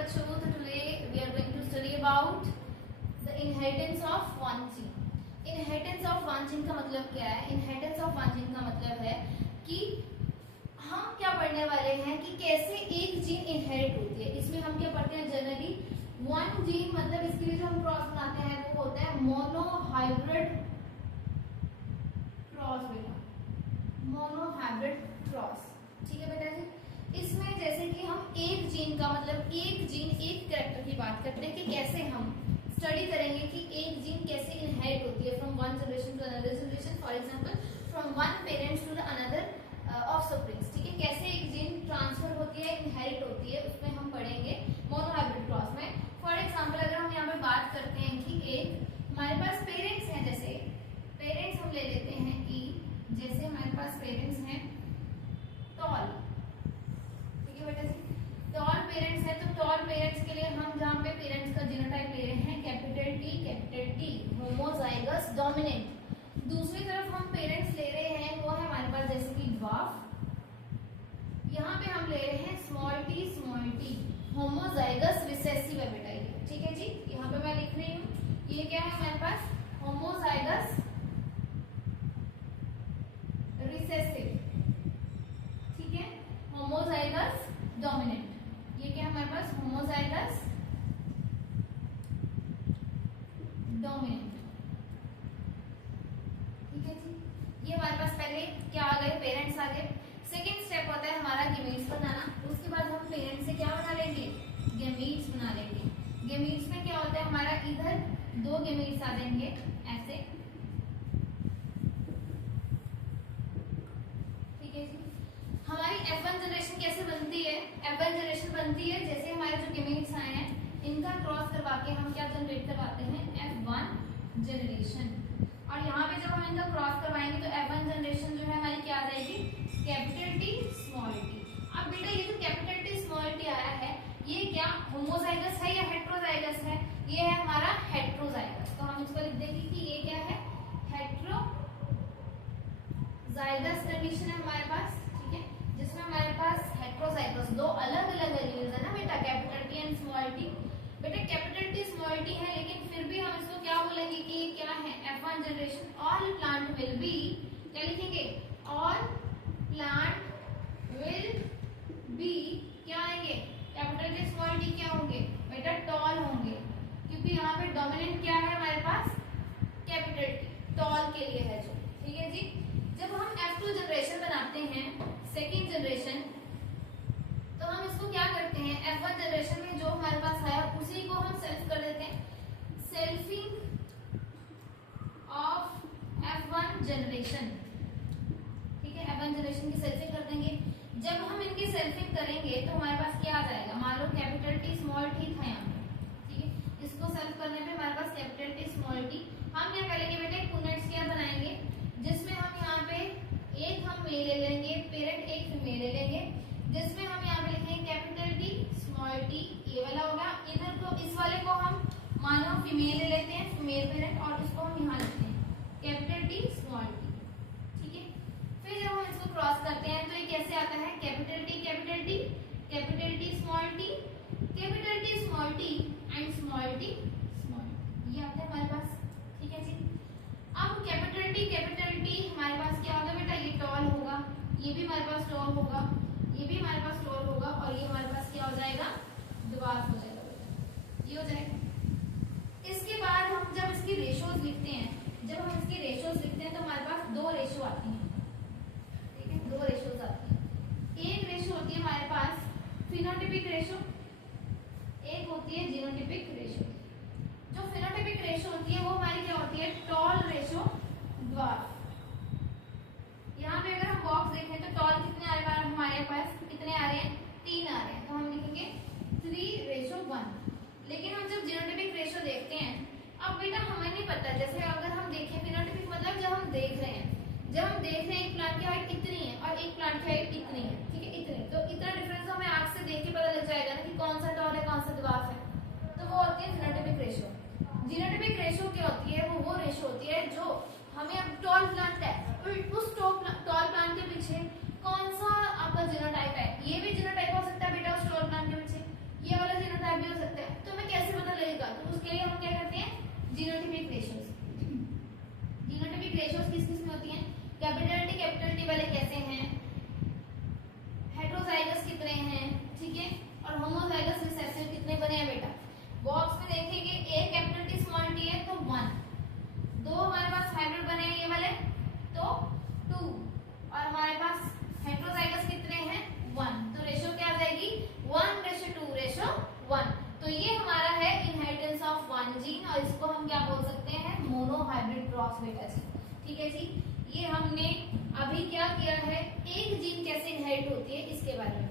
बच्चों, तो today we are going to study about the inheritance of वांछित। Inheritance of वांछित का मतलब क्या है? इनहेरिटेंस ऑफ वांछित का मतलब है कि हम क्या पढ़ने वाले हैं कि कैसे एक जीन इनहेरिट होती है। इसमें हम क्या पढ़ते हैं? जनरली वन जीन, मतलब इसके लिए जो हम क्रॉस बनाते हैं वो होता है मोनोहाइब्रिड क्रॉस। बेटा मोनोहाइब्रिड क्रॉस, ठीक है बेटा जी। इसमें जैसे कि हम एक जीन का मतलब एक जीन एक कैरेक्टर की बात करते हैं कि कैसे हम स्टडी करेंगे कि एक जीन कैसे इनहेरिट होती है from one generation to another generation. For example from one parents to the another offsprings, ठीक है। कैसे एक जीन ट्रांसफर होती है, इनहेरिट होती है, उसमें हम पढ़ेंगे मोनोहाइब्रिड क्रॉस में। फॉर एग्जांपल अगर हम यहाँ पे बात करते हैं कि एक हमारे पास पेरेंट्स हैं, जैसे पेरेंट्स हम ले लेते हैं कि जैसे हमारे पास पेरेंट्स हैं टॉल, ठीक है बेटा जी। टॉल पेरेंट्स हैं, तो टॉल पेरेंट्स के लिए हम जहाँ पे पेरेंट्स का जीनोटाइप ले रहे हैं कैपिटल टी होमोजाइगस डोमिनेंट। दूसरी तरफ हम पेरेंट्स ले रहे हैं वो है हमारे पास जैसे कि ड्वार्फ, यहाँ पे हम ले रहे हैं स्मॉल टी होमोजाइगस रिसेसिव है बेटा ये, ठीक है जी। यहाँ पे मैं लिख रही हूँ ये क्या है हमारे पास होमोजाइगस रिसेसिव, ठीक है। होमोजाइगस डोमिनेंट, ये क्या है हमारे पास होमोजाइगस डोमिनेंट, ठीक है जी। ये हमारे पास पहले क्या आ गए? पेरेंट्स आ गए। सेकेंड स्टेप होता है हमारा गेमीट्स बनाना। उसके बाद हम पेरेंट्स से क्या बना लेंगे? गेमीट्स बना लेंगे। गेमीट्स में क्या होता है हमारा, इधर दो गेमीट्स आ जाएंगे ऐसे, ठीक है जी। हमारी F1 जनरेशन कैसे बनती है? F1 जनरेशन बनती है जैसे हमारे जो गेमीट्स आए हैं इनका क्रॉस करवा के हम क्या जनरेट करवाते हैं? F1 generation. और यहाँ पे जब हम इनका क्रॉस करवाएंगे तो F1 जनरेशन जो है हमारी क्या आ जाएगी? Capital T small T. अब बेटा ये जो कैपिटल टी स्मॉल टी आया है ये क्या होमोजाइगस है या हेट्रोजाइगस है? ये है हमारा हेट्रोजाइगस, तो हम इसको लिख देंगे कि ये क्या है? हेट्रोजाइगस कंडीशन है हमारे पास, ठीक है। जिसमें हमारे पास हेट्रोजाइगस दो अलग अलग एलील्स है ना बेटा, capital T and small T. बेटा कैपिटल टी स्मॉल टी है लेकिन फिर भी हम इसको क्या बोलेंगे कि ये क्या है? F1 generation. All plant will be, क्या लिखेंगे? ऑल प्लांट विल बी क्या आएंगे? कैपिटल टी स्मॉल टी क्या होंगे बेटा? टॉल होंगे, क्योंकि यहाँ पे डोमिनेंट क्या है हमारे पास? कैपिटल टी, टॉल के लिए है जो, ठीक है जी। जब हम F2 जनरेशन बनाते हैं, सेकेंड जनरेशन, तो हम इसको क्या करते हैं? F1 जनरेशन में जो हमारे पास है उसी को हम सेल्फ कर देते हैं। सेल्फिंग ऑफ F1 जनरेशन, ठीक है। F1 जनरेशन की सेल्फिंग कर देंगे। जब हम इनकी सेल्फिंग करेंगे तो हमारे पास क्या आ जाएगा? मान लो कैपिटल टी स्मॉल टी था यहाँ पे, ठीक है। इसको सेल्फ करने पे हमारे पास कैपिटल टी स्मॉल टी, हम क्या करेंगे बेटे? पुनेट स्क्वायर बनाएंगे जिसमें हम यहाँ पे एक हम मेल ले लेंगे, पेरेंट एक फीमेल ले लेंगे, जिसमें हम यहाँ पे लिखेंगे कैपिटल टी स्मॉल टी, ये वाला होगा। इधर को इस वाले को हम मानो फीमेल ले लेते हैं, फीमेल पेरेंट, और इसको हम यहाँ लिखते हैं कैपिटल टी स्मॉल टी, ठीक है। फिर जब हम इसको क्रॉस करते हैं तो ये कैसे आता है? Capital T capital T, capital T small T, capital T small T and small T small, ये आता है हमारे पास, ठीक है जी। अब कैपिटल टी हमारे पास क्या होगा बेटा? ये टॉल होगा, ये भी हमारे पास टॉल होगा, ये भी हमारे पास टॉल होगा, और ये हमारे पास क्या हो जाएगा? ड्वार्फ हो जाएगा बेटा, ये हो जाएगा। इसके बाद हम जब इसकी रेशोज लिखते हैं, जब हम इसकी रेशोज लिखते हैं तो हमारे पास दो रेशो आती हैं, ठीक है। दो रेशोज आती हैं। एक रेशो होती है हमारे पास फिनोटिपिक रेशो, एक होती है जीनोटिपिक रेशो। जो फिनोटिपिक रेशो होती है वो हमारी क्या होती है? Tall ratio dwarf. यहाँ पे अगर हम बॉक्स देखें तो टॉल कितने आ रहे हैं हमारे पास? कितने आ रहे हैं? 3 आ रहे हैं, तो हम लिखेंगे 3:1। लेकिन हम जब जीनोटिपिक रेशो देखते हैं, अब बेटा हमें नहीं पता, जैसे अगर हम देखें फिनोटिपिक मतलब जब हम देख रहे हैं, एक प्लांट की हाइट इतनी है और एक प्लांट की हाइट इतनी है, ठीक है, इतनी, तो इतना डिफरेंस हमें आंख से देख के पता लग जाएगा ना कि कौन सा टॉल है कौन सा ड्वार्फ है। तो वो होती है फिनोटिपिक रेशो। जीनोटिपिक रेशो क्या होती है? वो रेशो होती है जो हमें अब टॉल प्लांट है, उस टॉल प्लांट के पीछे कौन सा आपका जीनोटाइप है, ये भी जीनोटाइप हो सकता है बेटा उस टॉल प्लांट के पीछे, ये वाला जीनोटाइप उसके लिए हम क्या करते हैं, जीनोटाइपिक रेशियोज। जीनोटाइपिक रेशियोज किस किस में होती हैं, कैपिटल टी वाले कैसे हैं, हेटेरोजाइगस कितने हैं, ठीक है, और होमोजाइगस रिसेसिव कितने बने हैं बेटा। बॉक्स में देखेंगे एक कैपिटल टी स्मॉल टी है तो 1, दो हमारे पास हाइब्रिड बने हैं ये वाले तो 2, और हमारे पास हेटेरोजाइगस कितने हैं 1, तो रेशियो क्या आ जाएगी 1:2:1। तो ये हमारा है इनहेरिटेंस ऑफ वन जीन, और इसको हम क्या बोल सकते हैं, मोनो हाइब्रिड क्रॉस बेटा जी। ठीक है जी, ये हमने अभी क्या किया है, एक जीन कैसे इनहेरिट होती है इसके बारे में